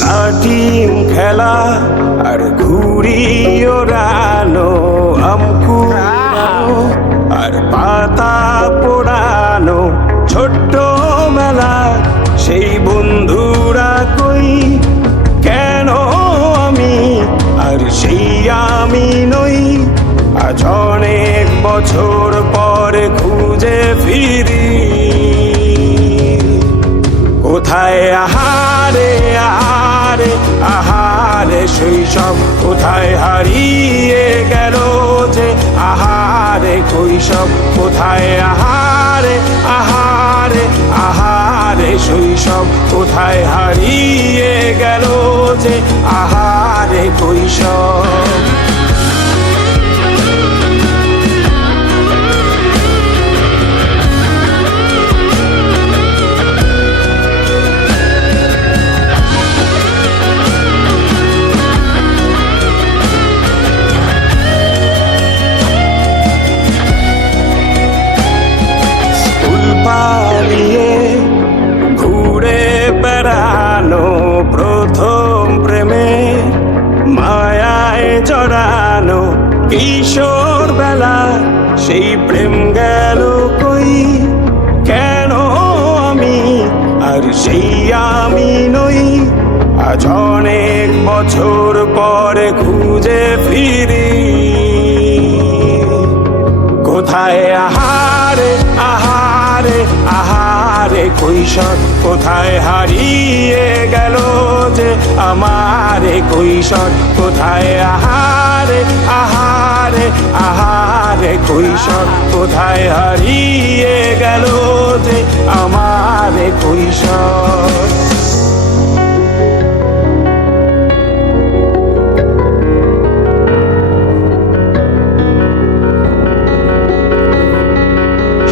লাঠিম খেলা আর ঘুড়ি ওড়ানো, আম কুড়ানো আর পাতা পোড়ানো, ছোট্ট মেলা সেই বন্ধুরা কই, কেন আমি আর সেই আমি নই। আজ অনেক বছর পরে খুঁজে ফিরি, কোথায় আহারে আহারে আহারে শৈশব, কোথায় হারিয়ে গেল যে আহারে কৈশব, কোথায় আহারে আহারে আহারে শৈশব, কোথায় হারিয়ে গেল যে আহারে কৈশব। পালিয়ে ঘুরে বেড়ানো, প্রথম প্রেমে মায়ায় জড়ানো, কিশোর বেলা সেই প্রেম গেল কই, কেন আমি আর সেই আমি নই। আজ অনেক বছর পরে খুঁজে ফিরি, কোথায় আহারে আহারে আহারে কৈশোর, কোথায় হারিয়ে গেল যে আমারে কৈশোর, কোথায় আহারে আহারে আহারে কৈশোর, কোথায় হারিয়ে গেল যে আমারে কৈশোর।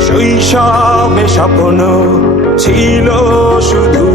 শৈশবে স্বপ্ন ছিল শুধু